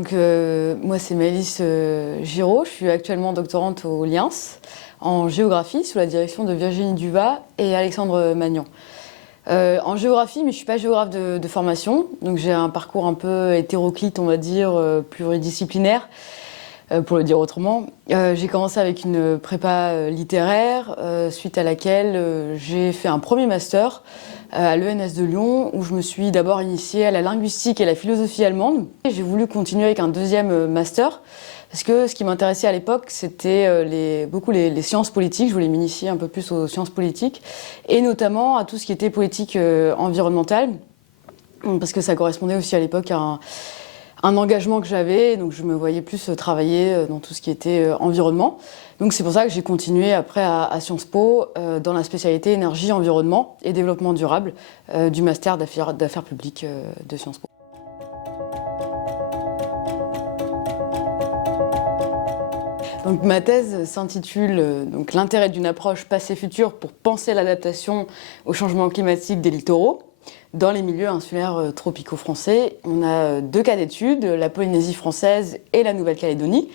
Moi c'est Maëlys Giraud, je suis actuellement doctorante au Liens en géographie sous la direction de Virginie Duvat et Alexandre Magnan. En géographie, mais je ne suis pas géographe de formation, donc j'ai un parcours un peu hétéroclite, on va dire, pluridisciplinaire, pour le dire autrement. J'ai commencé avec une prépa littéraire, suite à laquelle j'ai fait un premier master à l'ENS de Lyon, où je me suis d'abord initiée à la linguistique et la philosophie allemande. J'ai voulu continuer avec un deuxième master, parce que ce qui m'intéressait à l'époque, c'était beaucoup les sciences politiques. Je voulais m'initier un peu plus aux sciences politiques, et notamment à tout ce qui était politique environnementale, parce que ça correspondait aussi à l'époque à un engagement que j'avais, donc je me voyais plus travailler dans tout ce qui était environnement. Donc c'est pour ça que j'ai continué après à Sciences Po dans la spécialité énergie, environnement et développement durable du master d'affaires publiques de Sciences Po. Donc ma thèse s'intitule l'intérêt d'une approche passé-futur pour penser l'adaptation au changement climatique des littoraux dans les milieux insulaires tropicaux français. On a deux cas d'études, la Polynésie française et la Nouvelle-Calédonie.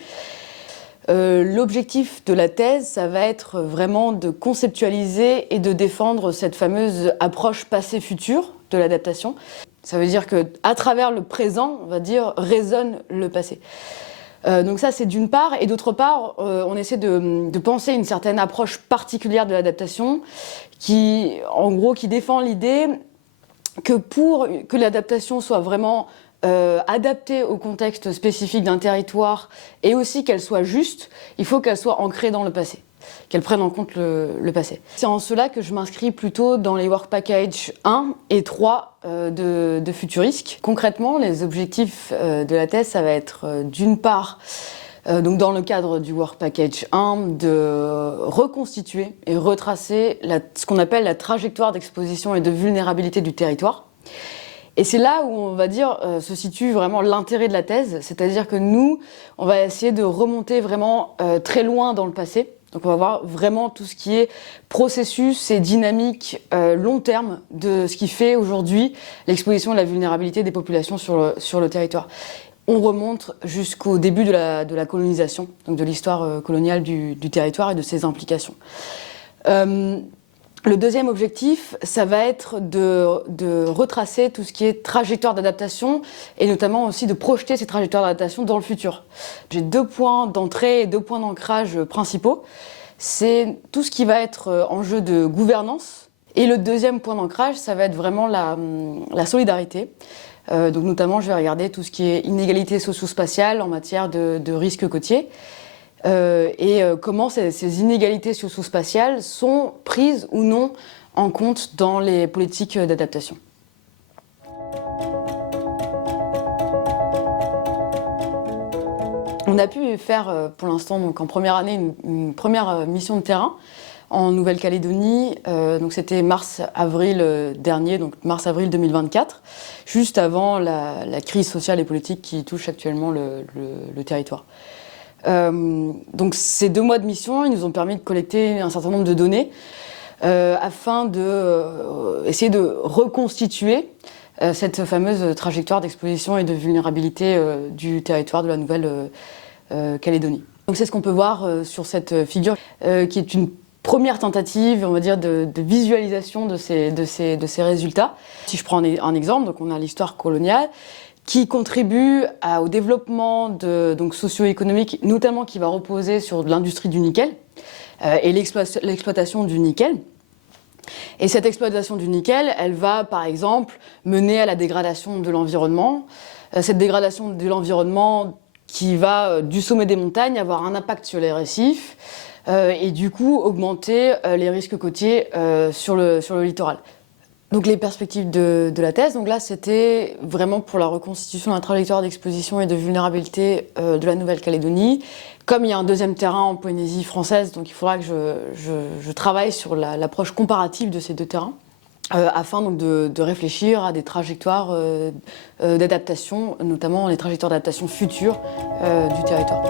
L'objectif de la thèse, ça va être vraiment de conceptualiser et de défendre cette fameuse approche passé-futur de l'adaptation. Ça veut dire qu'à travers le présent, on va dire, résonne le passé. Donc ça, c'est d'une part, et d'autre part, on essaie de penser une certaine approche particulière de l'adaptation qui défend l'idée que pour que l'adaptation soit vraiment adaptée au contexte spécifique d'un territoire et aussi qu'elle soit juste, il faut qu'elle soit ancrée dans le passé, qu'elle prenne en compte le passé. C'est en cela que je m'inscris plutôt dans les Work Package 1 et 3 de Futurisk. Concrètement, les objectifs de la thèse, ça va être d'une part, donc dans le cadre du Work Package 1, de reconstituer et retracer ce qu'on appelle la trajectoire d'exposition et de vulnérabilité du territoire. Et c'est là où, on va dire, se situe vraiment l'intérêt de la thèse, c'est-à-dire que nous, on va essayer de remonter vraiment très loin dans le passé. Donc on va voir vraiment tout ce qui est processus et dynamique long terme de ce qui fait aujourd'hui l'exposition et la vulnérabilité des populations sur le territoire. On remonte jusqu'au début de la colonisation, donc de l'histoire coloniale du territoire et de ses implications. Le deuxième objectif, ça va être de retracer tout ce qui est trajectoire d'adaptation et notamment aussi de projeter ces trajectoires d'adaptation dans le futur. J'ai 2 points d'entrée et 2 points d'ancrage principaux. C'est tout ce qui va être enjeu de gouvernance. Et le deuxième point d'ancrage, ça va être vraiment la solidarité. Donc notamment, je vais regarder tout ce qui est inégalité socio-spatiale en matière de risques côtiers. Et comment ces inégalités socio-spatiales sont prises ou non en compte dans les politiques d'adaptation. On a pu faire pour l'instant, donc en première année, une première mission de terrain en Nouvelle-Calédonie. Donc c'était mars-avril dernier, donc mars-avril 2024, juste avant la crise sociale et politique qui touche actuellement le territoire. Donc ces 2 mois de mission, ils nous ont permis de collecter un certain nombre de données afin d'essayer de reconstituer cette fameuse trajectoire d'exposition et de vulnérabilité du territoire de la Nouvelle-Calédonie. Donc c'est ce qu'on peut voir sur cette figure qui est une première tentative, on va dire, de visualisation de ces résultats. Si je prends un exemple, donc on a l'histoire coloniale qui contribue au développement socio-économique, notamment qui va reposer sur l'industrie du nickel et l'exploitation du nickel. Et cette exploitation du nickel, elle va par exemple mener à la dégradation de l'environnement. Cette dégradation de l'environnement qui va du sommet des montagnes avoir un impact sur les récifs et du coup augmenter les risques côtiers sur le littoral. Donc les perspectives de la thèse, donc là c'était vraiment pour la reconstitution de la trajectoire d'exposition et de vulnérabilité de la Nouvelle-Calédonie. Comme il y a un deuxième terrain en Polynésie française, donc il faudra que je travaille sur l'approche comparative de ces 2 terrains, afin donc de réfléchir à des trajectoires d'adaptation, notamment les trajectoires d'adaptation futures du territoire.